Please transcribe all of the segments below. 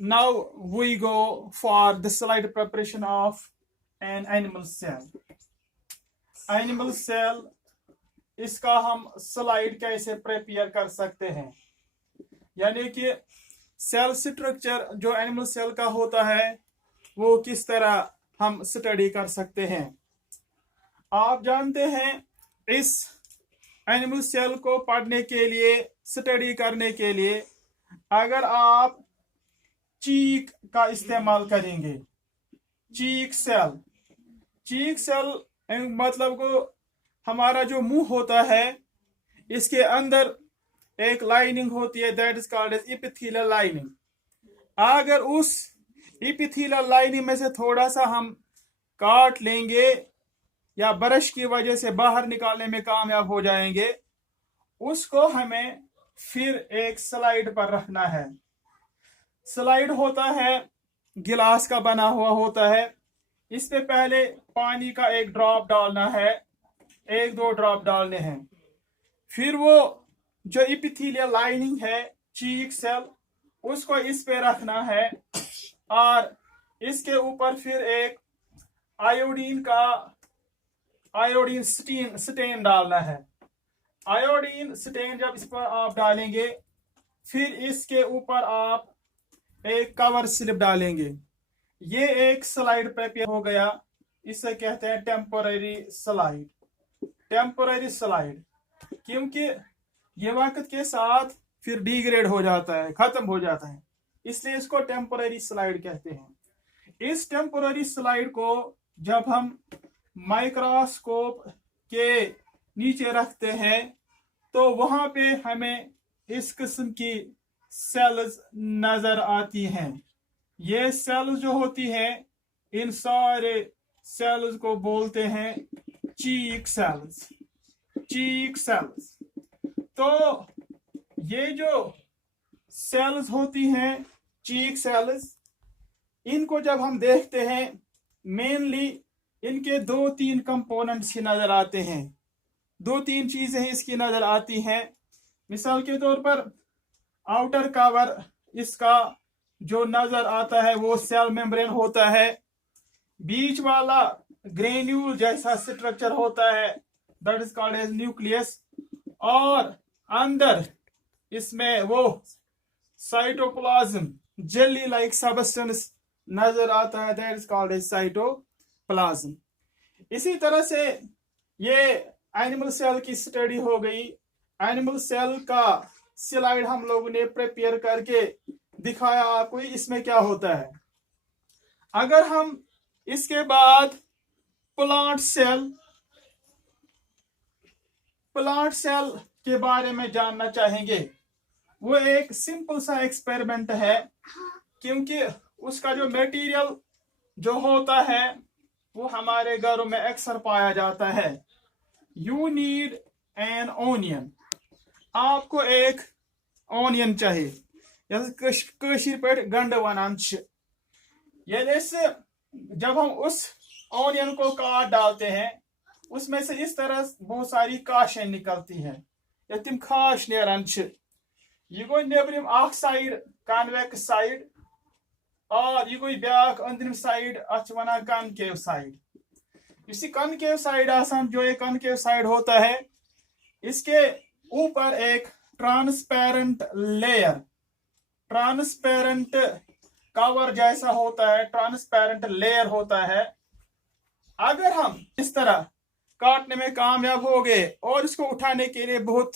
Now we go for the slide preparation of an animal cell. Animal cell, इसका हम slide कैसे prepare कर सकते हैं, यानी कि सेल स्ट्रक्चर जो एनिमल सेल का होता है वो किस तरह हम स्टडी कर सकते हैं। आप जानते हैं इस एनिमल सेल को पढ़ने के लिए, स्टडी करने के लिए अगर आप चीक का इस्तेमाल करेंगे, चीक सेल मतलब को हमारा जो मुंह होता है इसके अंदर एक लाइनिंग होती है, that is called as epithelial lining. अगर उस एपिथेलियल लाइनिंग में से थोड़ा सा हम काट लेंगे या ब्रश की वजह से बाहर निकालने में कामयाब हो जाएंगे, उसको हमें फिर एक स्लाइड पर रखना है। स्लाइड होता है गिलास का बना हुआ होता है, इस पे पहले पानी का एक ड्रॉप डालना है, 1-2 ड्रॉप डालने हैं। फिर वो जो एपिथेलियल लाइनिंग है चीक सेल, उसको इस पे रखना है और इसके ऊपर फिर एक आयोडीन स्टेन डालना है। आयोडीन स्टेन जब इस पर आप डालेंगे, फिर इसके ऊपर आप एक कवर स्लिप डालेंगे। ये एक स्लाइड प्रिपेयर हो गया, इसे कहते हैं टेम्पोररी स्लाइड। क्योंकि ये वक्त के साथ फिर डिग्रेड हो जाता है, खत्म हो जाता है, इसलिए इसको टेम्पोररी स्लाइड कहते हैं। इस टेम्पोररी स्लाइड को जब हम माइक्रोस्कोप के नीचे रखते हैं तो वहां पे हमें इस किस्म की सेल्स नजर आती हैं। ये सेल्स जो होती हैं, इन सारे सेल्स को बोलते हैं चीक सेल्स। तो ये जो सेल्स होती हैं चीक सेल्स, इनको जब हम देखते हैं मेनली इनके 2-3 कंपोनेंट्स ही नजर आते हैं, 2-3 चीजें इसकी नजर आती हैं। मिसाल के तौर पर आउटर कवर इसका जो नजर आता है वो सेल मेम्ब्रेन होता है, बीच वाला ग्रेन्यूल जैसा स्ट्रक्चर होता है, that is called as nucleus, और अंदर इसमें वो साइटोप्लाज्म जेली लाइक सब्सटेंस नजर आता है, that is called as cytoplasm. इसी तरह से ये एनिमल सेल की स्टडी हो गई। एनिमल सेल का स्लाइड हम लोगों ने प्रिपेयर करके दिखाया आपको इसमें क्या होता है। अगर हम इसके बाद प्लांट सेल के बारे में जानना चाहेंगे, वो एक सिंपल सा एक्सपेरिमेंट है, क्योंकि उसका जो मटेरियल जो होता है वो हमारे घरों में अक्सर पाया जाता है। यू नीड एन ओनियन, आपको एक ओनियन चाहिए, कशीर पे गंड वनान। जब हम उस ओनियन को काट डालते हैं, उसमें से इस तरह बहुत सारी काशें निकलती हैं या तिम खाश नेरान। यह गो नेबरिम अख साइड कन्वेक्स साइड और यह गई ब्याक अंदरिम साइड, अथ वनान कनकेव साइड। इसी कनकेव साइड आसान, जो ये कनकेव साइड होता है, इसके ऊपर एक ट्रांसपेरेंट लेयर, ट्रांसपेरेंट कवर जैसा होता है, ट्रांसपेरेंट लेयर होता है। अगर हम इस तरह काटने में कामयाब हो गए और इसको उठाने के लिए बहुत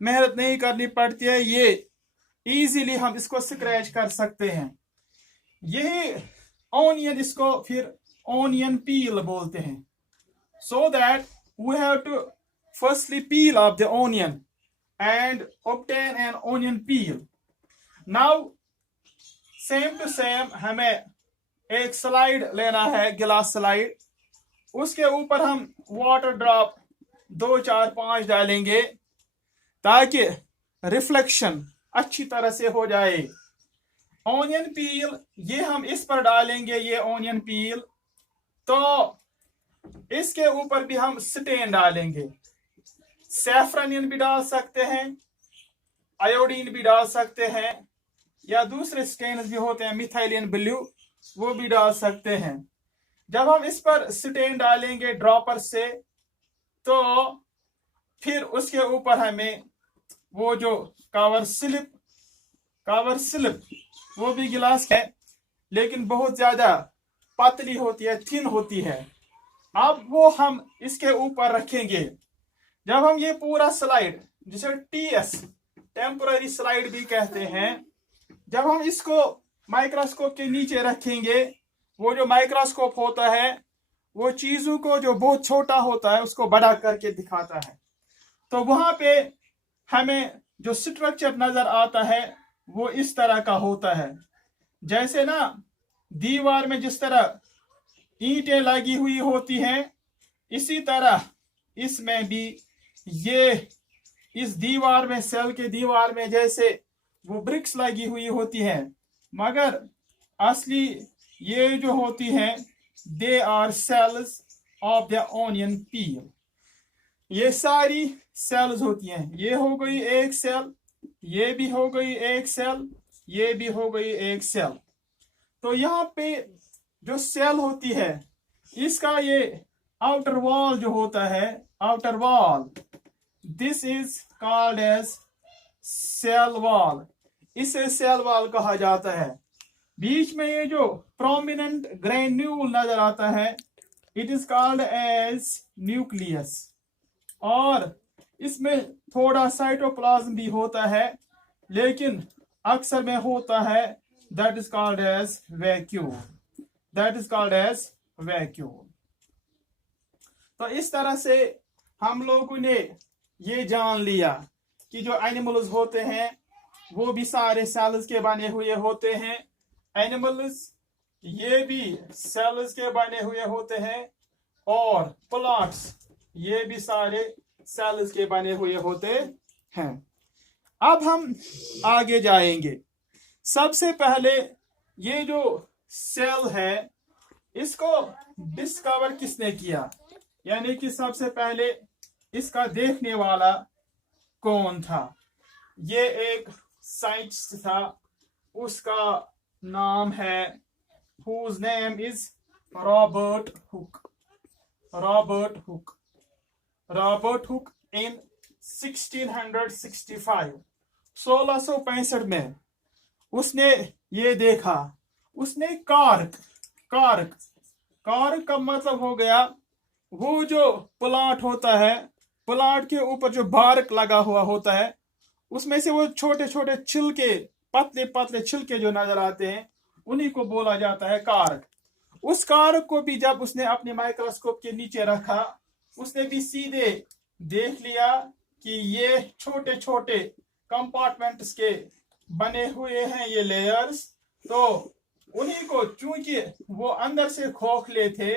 मेहनत नहीं करनी पड़ती है, ये इजीली हम इसको स्क्रैच कर सकते हैं। यही ओनियन, इसको फिर ओनियन पील बोलते हैं। So that we have to firstly peel off the onion and obtain an onion peel. Now same to same हमें एक स्लाइड लेना है, गिलास स्लाइड, उसके ऊपर हम वाटर ड्रॉप 2, 4, 5 डालेंगे ताकि रिफ्लेक्शन अच्छी तरह से हो जाए। ऑनियन पील ये हम इस पर डालेंगे, ये ऑनियन पील, तो इसके ऊपर भी हम स्टेन डालेंगे। सैफरन भी डाल सकते हैं आयोडीन भी डाल सकते हैं, या दूसरे स्टेन्स भी होते हैं मिथाइलिन ब्लू, वो भी डाल सकते हैं। जब हम इस पर स्टेन डालेंगे ड्रॉपर से, तो फिर उसके ऊपर हमें वो जो कवर स्लिप वो भी गिलास है, लेकिन बहुत ज्यादा पतली होती है, थिन होती है। अब वो हम इसके ऊपर रखेंगे। जब हम ये पूरा स्लाइड, जिसे टीएस टेम्पोररी स्लाइड भी कहते हैं, जब हम इसको माइक्रोस्कोप के नीचे रखेंगे, वो जो माइक्रोस्कोप होता है वो चीजों को जो बहुत छोटा होता है उसको बड़ा करके दिखाता है। तो वहां पे हमें जो स्ट्रक्चर नजर आता है वो इस तरह का होता है। जैसे ना दीवार में जिस तरह ईंटें लगी हुई होती हैं, इसी तरह इसमें भी ये इस दीवार में, सेल के दीवार में जैसे वो ब्रिक्स लगी हुई होती है, मगर असली ये जो होती हैं, they are cells of the onion peel. ये सारी सेल्स होती हैं। ये हो गई एक सेल, ये भी हो गई एक सेल, ये भी हो गई एक सेल। तो यहाँ पे जो सेल होती है, इसका ये आउटर वॉल जो होता है, outer wall, this is called as cell wall. इसे सेल वॉल कहा जाता है। बीच में ये जो प्रोमिनेंट ग्रेन्यूल नजर आता है, it is called as nucleus. और इसमें थोड़ा साइटोप्लाज्म भी होता है, लेकिन अक्सर में होता है, that is called as vacuole, that is called as vacuole. तो इस तरह से हम लोगों ने ये जान लिया कि जो एनिमल्स होते हैं वो भी सारे सेल्स के बने हुए होते हैं। एनिमल्स ये भी सेल्स के बने हुए होते हैं, और प्लांट्स ये भी सारे सेल्स के बने हुए होते हैं। अब हम आगे जाएंगे। सबसे पहले ये जो सेल है, इसको डिस्कवर किसने किया, यानी कि सबसे पहले इसका देखने वाला कौन था? ये एक साइंटिस्ट था, उसका नाम है, whose name is Robert Hooke. Robert Hooke, Robert Hooke in 1665, 1665 में उसने ये देखा। उसने कार्क का मतलब हो गया वो जो प्लांट होता है, प्लांट के ऊपर जो बार्क लगा हुआ होता है, उसमें से वो छोटे छोटे छिलके, पतले पतले छिलके जो नजर आते हैं, उन्हीं को बोला जाता है कार्क। उस कार्क को भी जब उसने अपने माइक्रोस्कोप के नीचे रखा, उसने भी सीधे देख लिया कि ये छोटे छोटे कंपार्टमेंट्स के बने हुए हैं ये लेयर्स। तो उन्हीं को, चूंकि वो अंदर से खोखले थे,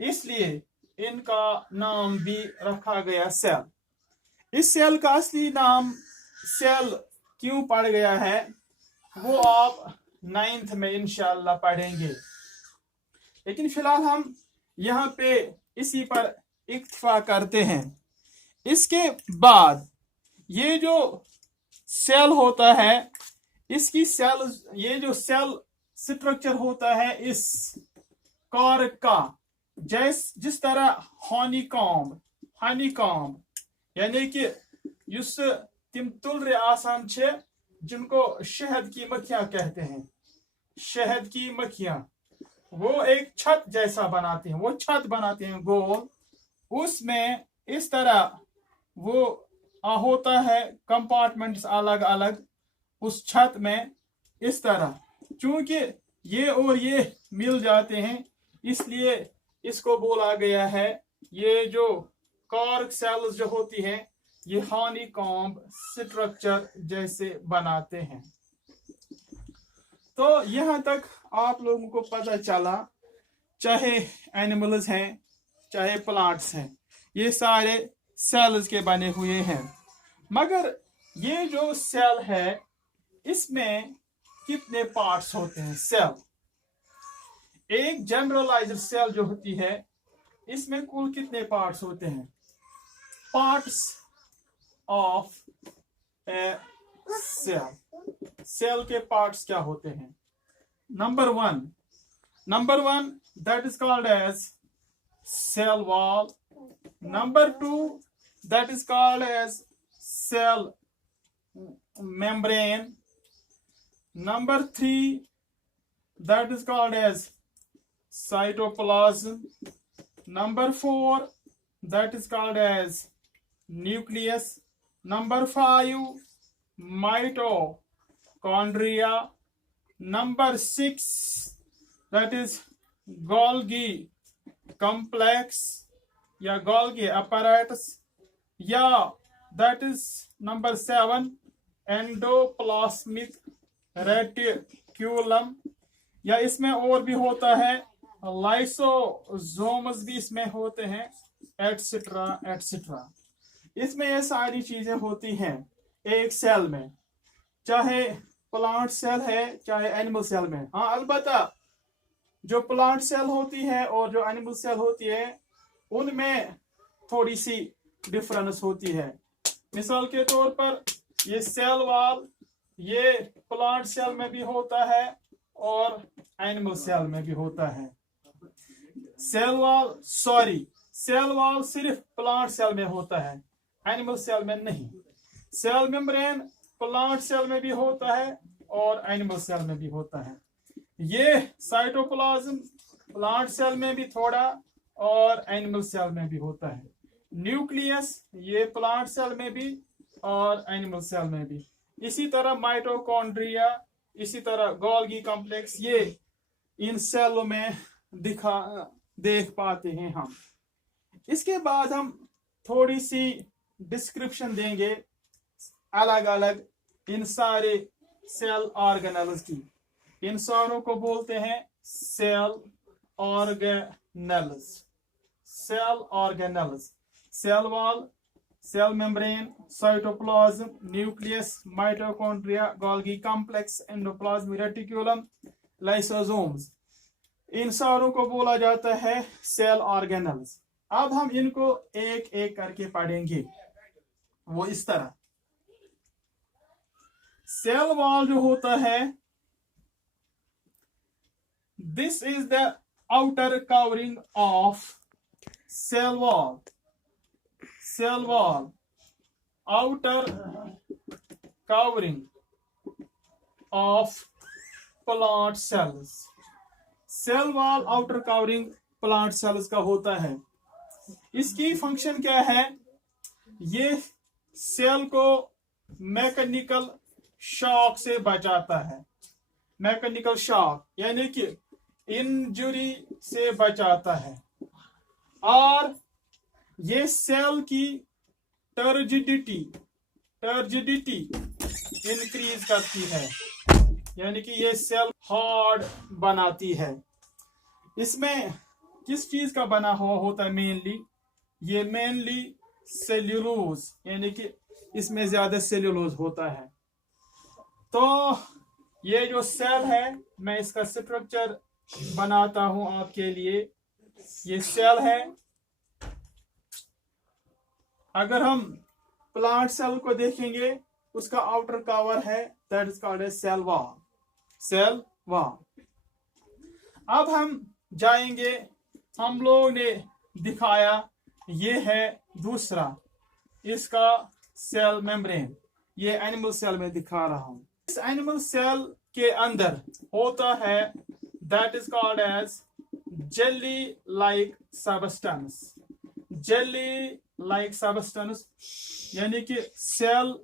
इसलिए इनका नाम भी रखा गया सेल। इस सेल का असली नाम सेल क्यों पड़ गया है वो आप 9th में इंशाल्लाह पढ़ेंगे, लेकिन फिलहाल हम यहाँ पे इसी पर इक्तफा करते हैं। इसके बाद ये जो सेल होता है, इसकी सेल, ये जो सेल स्ट्रक्चर होता है इस कार्क का, जिस तरह हनीकॉम्ब यानी कि युस तिम तुलरे आसान छे, जिनको शहद की मक्खियां कहते हैं, शहद की मक्खियां, वो एक छत जैसा बनाते हैं, वो छत बनाते हैं गोल, उसमें इस तरह वो होता है कंपार्टमेंट्स अलग अलग उस छत में। इस तरह चूंकि ये और ये मिल जाते हैं, इसलिए इसको बोला गया है, ये जो कार्क सेल्स जो होती हैं, ये हनीकॉम्ब स्ट्रक्चर जैसे बनाते हैं। तो यहां तक आप लोगों को पता चला, चाहे एनिमल्स हैं चाहे प्लांट्स हैं, ये सारे सेल्स के बने हुए हैं। मगर ये जो सेल है, इसमें कितने पार्ट्स होते हैं? सेल, एक जनरलाइज्ड सेल जो होती है, इसमें कुल कितने पार्ट्स होते हैं? Parts of a cell. Cell के पार्ट्स क्या होते हैं? Number one that is called as cell wall. Number two, that is called as cell membrane. Number three, that is called as cytoplasm. Number four, that is called as nucleus. Number five, mitochondria. Number six, that is Golgi complex या Golgi apparatus, या that is number 7 endoplasmic reticulum, या इसमें और भी होता है lysosomes भी इसमें होते हैं, एटसेट्रा एटसेट्रा। इसमें ये सारी चीजें होती हैं एक सेल में, चाहे प्लांट सेल है चाहे एनिमल सेल में। हाँ, अलबत्ता जो प्लांट सेल होती है और जो एनिमल सेल होती है उनमें थोड़ी सी डिफरेंस होती है। मिसाल के तौर पर ये सेल वॉल ये प्लांट सेल में भी होता है और एनिमल सेल में भी होता है। सेल वॉल सिर्फ प्लांट सेल में होता है, एनिमल सेल में नहीं। सेल मेम्ब्रेन प्लांट सेल में भी होता है और एनिमल सेल में भी होता है। ये साइटोप्लाज्म प्लांट सेल में भी थोड़ा और एनिमल सेल में भी होता है। न्यूक्लियस ये प्लांट सेल में भी और एनिमल सेल में भी। इसी तरह माइटोकॉन्ड्रिया, इसी तरह गोल्गी कॉम्प्लेक्स, ये इन सेलों में देख पाते हैं हम। इसके बाद हम थोड़ी सी डिस्क्रिप्शन देंगे अलग अलग इन सारे सेल ऑर्गेनेल्स की। इन सारों को बोलते हैं cell organelles. Cell wall, cell membrane, cytoplasm, nucleus, mitochondria, Golgi complex, endoplasmic reticulum, lysosomes, इन सारों को बोला जाता है सेल ऑर्गेनेल्स। अब हम इनको एक एक करके पढ़ेंगे। वो इस तरह, सेल वॉल जो होता है, this is the outer covering of cell wall. Outer covering of plant cells. Cell wall outer covering plant cells का होता है। इसकी फंक्शन क्या है? ये सेल को मैकेनिकल शॉक से बचाता है। मैकेनिकल शॉक यानी कि इंजरी से बचाता है, और ये सेल की टर्जिडिटी इंक्रीज करती है, यानी कि ये सेल हार्ड बनाती है। इसमें किस चीज का बना हुआ होता है? ये मेनली सेल्यूलोज, यानी कि इसमें ज्यादा सेल्यूलोज होता है। तो ये जो सेल है, मैं इसका स्ट्रक्चर बनाता हूं आपके लिए। ये सेल है। अगर हम प्लांट सेल को देखेंगे, उसका आउटर कवर है, that is called cell wall. अब हम जाएंगे, हम लोगों ने दिखाया, ये है दूसरा, इसका सेल मेम्ब्रेन। ये एनिमल सेल में दिखा रहा हूं। इस एनिमल सेल के अंदर होता है that is called as jelly like substance, यानी कि सेल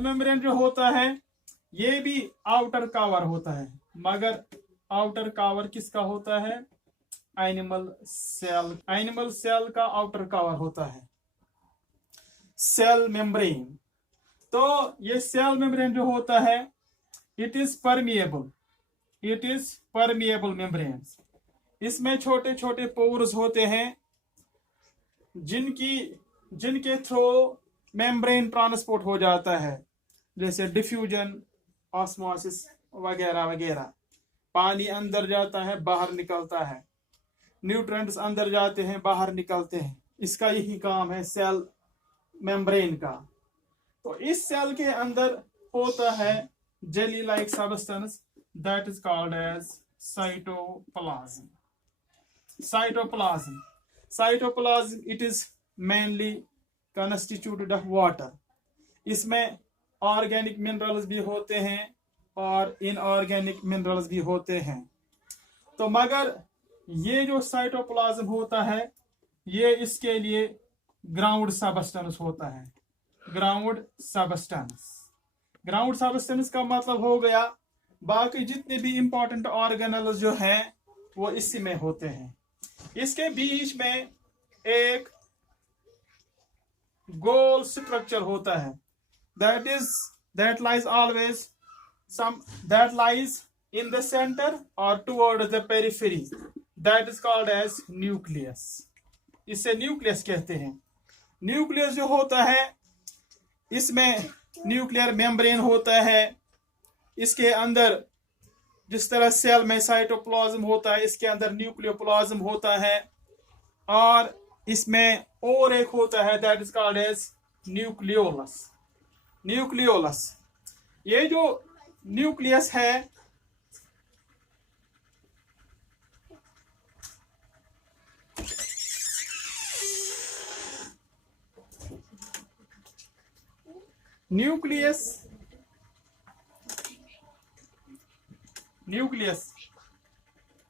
मेम्ब्रेन जो होता है, ये भी आउटर कवर होता है, मगर आउटर कवर किसका होता है? एनिमल सेल का आउटर कवर होता है सेल मेम्ब्रेन। तो ये सेल मेम्ब्रेन जो होता है, इट इज परमिएबल मेम्ब्रेन। इसमें छोटे छोटे पोर्स होते हैं जिनके थ्रू मेम्ब्रेन ट्रांसपोर्ट हो जाता है, जैसे डिफ्यूजन, ऑस्मोसिस वगैरह वगैरह। पानी अंदर जाता है, बाहर निकलता है, न्यूट्रिएंट्स अंदर जाते हैं, बाहर निकलते हैं। इसका यही काम है सेल मेम्ब्रेन का। तो इस सेल के अंदर होता है jelly like substance that is called as cytoplasm. Cytoplasm it is mainly constituted of water. इसमें ऑर्गेनिक मिनरल्स भी होते हैं और इनऑर्गेनिक मिनरल्स भी होते हैं. तो मगर ये जो साइटोप्लाज्म होता है ये इसके लिए ग्राउंड सबस्टेंस होता है. ग्राउंड सबस्टेंस का मतलब हो गया बाकी जितने भी इंपॉर्टेंट ऑर्गेनल्स जो हैं वो इसी में होते हैं. इसके बीच में एक गोल स्ट्रक्चर होता है that lies in the center or toward the periphery, that is called as nucleus. इसे न्यूक्लियस कहते हैं. न्यूक्लियस जो होता है इसमें न्यूक्लियर मेम्ब्रेन होता है. इसके अंदर जिस तरह सेल में साइटोप्लाज्म होता है इसके अंदर न्यूक्लियोप्लाज्म होता है और इसमें और एक होता है that is called as nucleolus. ये जो न्यूक्लियस है nucleus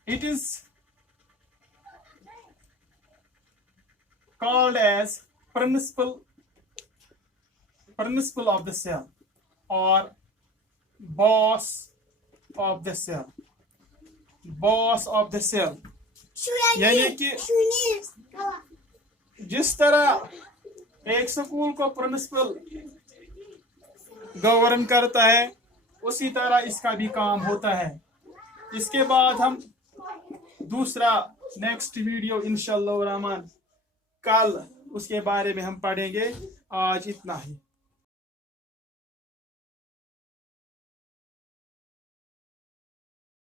it is called as principle of the cell or boss of the cell. यानी कि जिस तरह एक स्कूल को प्रिंसिपल गवर्न करता है उसी तरह इसका भी काम होता है. इसके बाद हम दूसरा नेक्स्ट वीडियो इंशाअल्लाह रहमान कल उसके बारे में हम पढ़ेंगे. आज इतना ही.